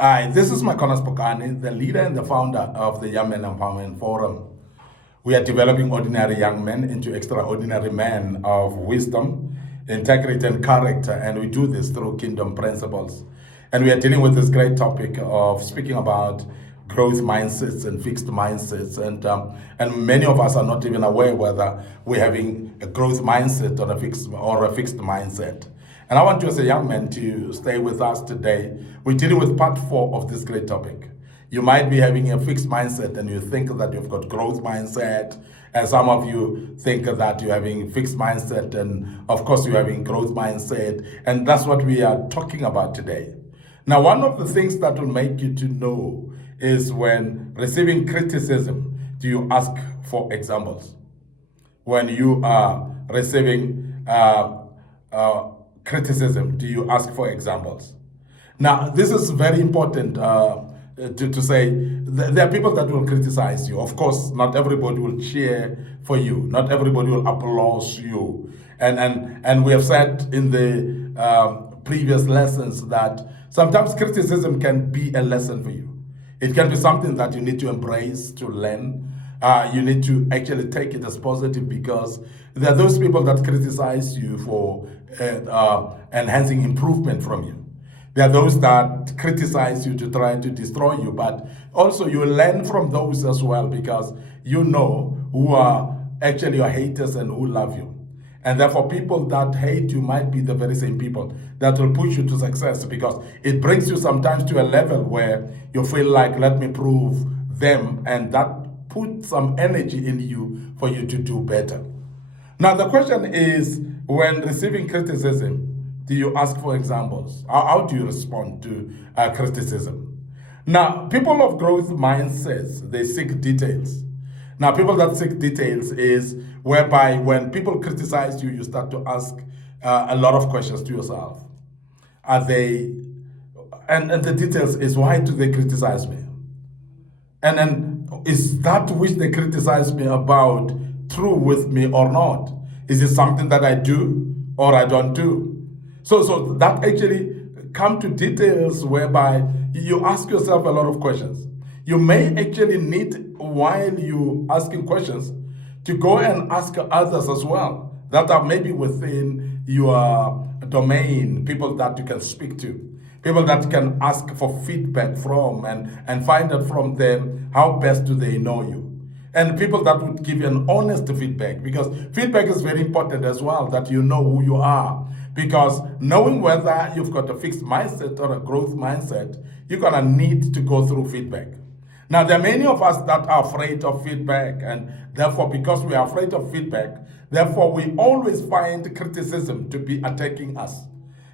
Hi, this is MIcornus, Phokane, the leader and the founder of the Young Men Empowerment Forum. We are developing ordinary young men into extraordinary men of wisdom, integrity, and character, and we do this through kingdom principles. And we are dealing with this great topic of speaking about growth mindsets and fixed mindsets, and many of us are not even aware whether we're having a growth mindset or a fixed mindset. And I want you as a young man to stay with us today. We're dealing with part 4 of this great topic. You might be having a fixed mindset and you think that you've got growth mindset, and some of you think that you're having fixed mindset, and of course you're having growth mindset, and that's what we are talking about today. Now, one of the things that will make you to know is when receiving criticism, do you ask for examples? When you are receiving criticism, do you ask for examples? Now, this is very important to say. There are people that will criticize you. Of course, not everybody will cheer for you. Not everybody will applaud you. And we have said in the previous lessons that sometimes criticism can be a lesson for you. It can be something that you need to embrace, to learn. You need to actually take it as positive, because there are those people that criticize you for enhancing improvement from you. There are those that criticize you to try to destroy you, but also you learn from those as well, because you know who are actually your haters and who love you. And therefore, people that hate you might be the very same people that will push you to success, because it brings you sometimes to a level where you feel like, let me prove them, and that put some energy in you for you to do better. Now, the question is, when receiving criticism, do you ask for examples? How do you respond to criticism? Now, people of growth mindsets, they seek details. Now, people that seek details is whereby when people criticize you, you start to ask a lot of questions to yourself. Are they, and the details is, why do they criticize me? And then, is that which they criticize me about true with me or not? Is it something that I do or I don't do? So that actually come to details whereby you ask yourself a lot of questions. You may actually need, while you asking questions, to go and ask others as well that are maybe within your domain, people that you can speak to, people that can ask for feedback from, and find out from them how best do they know you. And people that would give you an honest feedback, because feedback is very important as well, that you know who you are. Because knowing whether you've got a fixed mindset or a growth mindset, you're gonna need to go through feedback. Now, there are many of us that are afraid of feedback, and therefore, because we are afraid of feedback, therefore we always find criticism to be attacking us.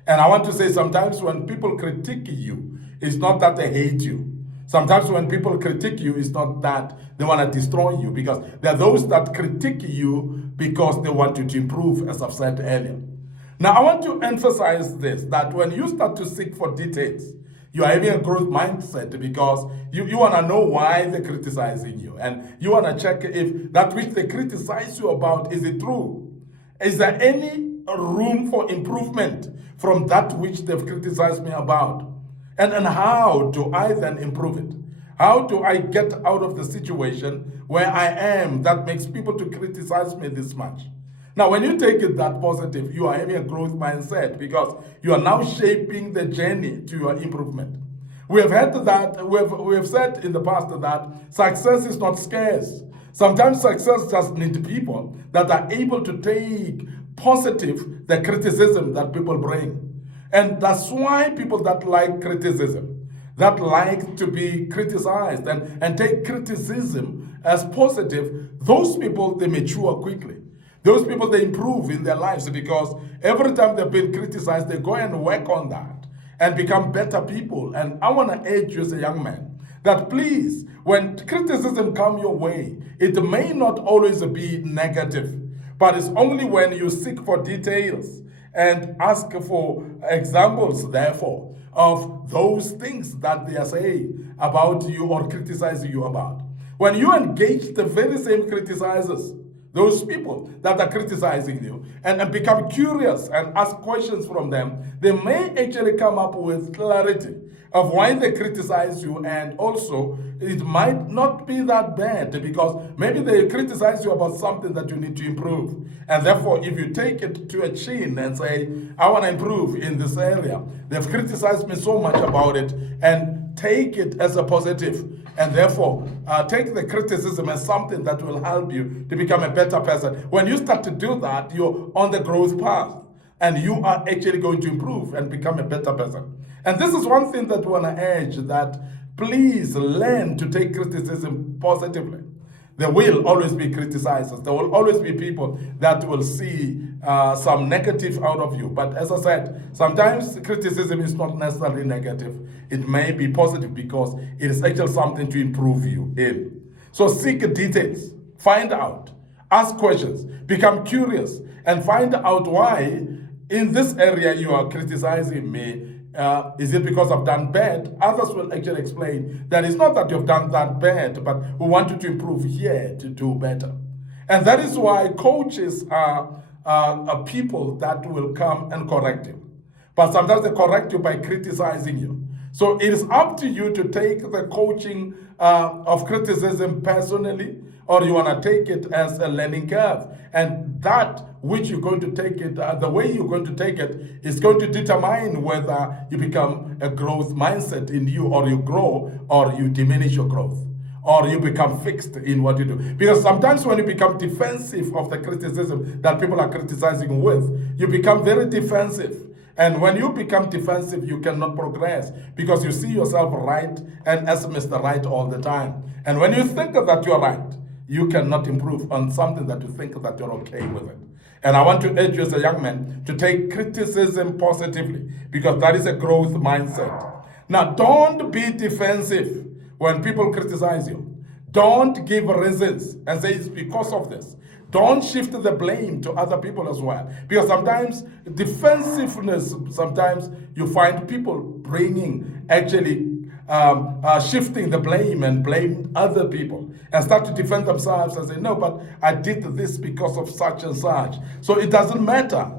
And I want to say, sometimes when people critique you, it's not that they hate you. Sometimes when people critique you, it's not that they want to destroy you, because there are those that critique you because they want you to improve, as I've said earlier. Now, I want to emphasize this, that when you start to seek for details, you are having a growth mindset, because you want to know why they're criticizing you. And you want to check if that which they criticize you about, is it true? Is there any room for improvement from that which they've criticized me about? And how do I then improve it? How do I get out of the situation where I am that makes people to criticize me this much? Now, when you take it that positive, you are having a growth mindset, because you are now shaping the journey to your improvement. We have had that, we have said in the past that success is not scarce. Sometimes success just needs people that are able to take positive the criticism that people bring. And that's why people that like criticism, that like to be criticized and take criticism as positive, those people, they mature quickly. Those people, they improve in their lives, because every time they've been criticized, they go and work on that and become better people. And I want to urge you as a young man that please, when criticism come your way, it may not always be negative, but it's only when you seek for details and ask for examples, therefore, of those things that they are saying about you or criticizing you about. When you engage the very same criticizers, those people that are criticizing you, and become curious and ask questions from them, they may actually come up with clarity of why they criticize you, and also it might not be that bad because maybe they criticize you about something that you need to improve. And therefore, if you take it to a chin and say, I want to improve in this area, they've criticized me so much about it, and take it as a positive. And therefore, take the criticism as something that will help you to become a better person. When you start to do that, you're on the growth path, and you are actually going to improve and become a better person. And this is one thing that we want to urge, that please learn to take criticism positively. There will always be criticizers. There will always be people that will see some negative out of you. But as I said, sometimes criticism is not necessarily negative. It may be positive because it is actually something to improve you in. So seek details, find out, ask questions, become curious, and find out why in this area you are criticizing me. Is it because I've done bad? Others will actually explain that it's not that you've done that bad, but we want you to improve here to do better. And that is why coaches are people that will come and correct you. But sometimes they correct you by criticizing you. So it is up to you to take the coaching of criticism personally, or you want to take it as a learning curve. And that which you're going to take it, the way you're going to take it is going to determine whether you become a growth mindset in you, or you grow, or you diminish your growth, or you become fixed in what you do. Because sometimes when you become defensive of the criticism that people are criticizing with, you become very defensive. And when you become defensive, you cannot progress because you see yourself right and as Mr. Right all the time. And when you think that you're right, you cannot improve on something that you think that you're okay with it. And I want to urge you as a young man to take criticism positively, because that is a growth mindset. Now, don't be defensive when people criticize you. Don't give reasons and say it's because of this. Don't shift the blame to other people as well. Because sometimes defensiveness, sometimes you find people bringing, actually shifting the blame and blame other people and start to defend themselves and say, no, but I did this because of such and such. So it doesn't matter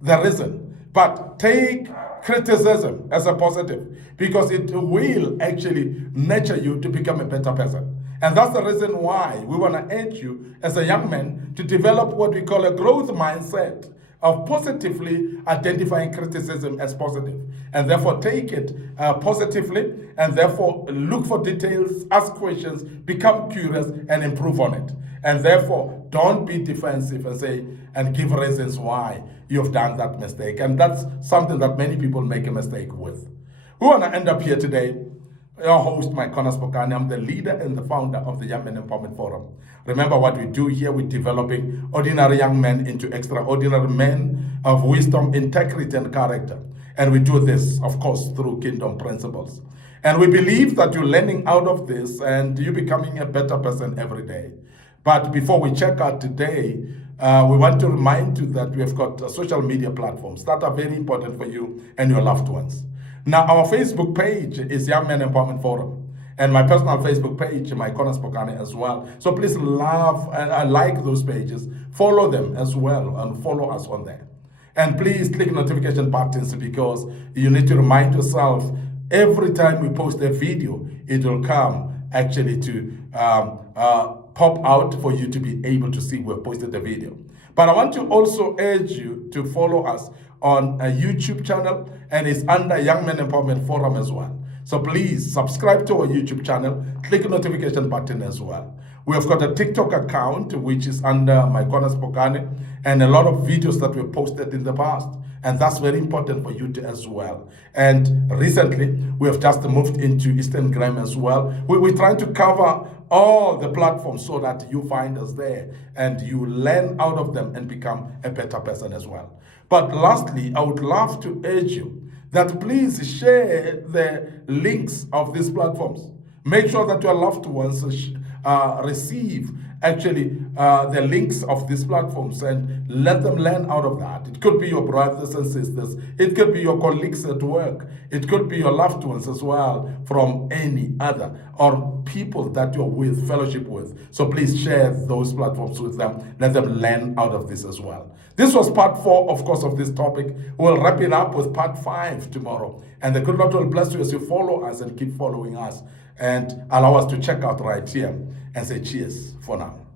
the reason, but take criticism as a positive, because it will actually nurture you to become a better person. And that's the reason why we want to urge you as a young man to develop what we call a growth mindset of positively identifying criticism as positive. And therefore take it positively, and therefore look for details, ask questions, become curious, and improve on it. And therefore don't be defensive and say, and give reasons why you've done that mistake. And that's something that many people make a mistake with. We want to end up here today. Your host, MIcornus Phokane. I'm the leader and the founder of the Young Men Empowerment Forum. Remember what we do here, we're developing ordinary young men into extraordinary men of wisdom, integrity, and character. And we do this, of course, through kingdom principles. And we believe that you're learning out of this and you're becoming a better person every day. But before we check out today, we want to remind you that we have got social media platforms that are very important for you and your loved ones. Now, our Facebook page is Young Men Empowerment Forum, and my personal Facebook page, MIcornus Phokane, as well. So please love and like those pages, follow them as well, and follow us on there. And please click notification buttons, because you need to remind yourself every time we post a video, it will come actually to pop out for you to be able to see we've posted the video. But I want to also urge you to follow us on a YouTube channel, and it's under Young Men Empowerment Forum as well. So please subscribe to our YouTube channel, click the notification button as well. We have got a TikTok account, which is under MIcornus Phokane, and a lot of videos that we posted in the past. And that's very important for you to as well. And recently, we have just moved into Instagram as well. We're trying to cover all the platforms so that you find us there and you learn out of them and become a better person as well. But lastly, I would love to urge you that please share the links of these platforms. Make sure that your loved ones receive actually the links of these platforms, and let them learn out of that. It could be your brothers and sisters, it could be your colleagues at work, it could be your loved ones as well from any other, or people that you're with, fellowship with. So please share those platforms with them, let them learn out of this as well. This was part 4, of course, of this topic. We'll wrap it up with part 5 tomorrow. And the good Lord will bless you as you follow us and keep following us and allow us to check out right here and say cheers for now.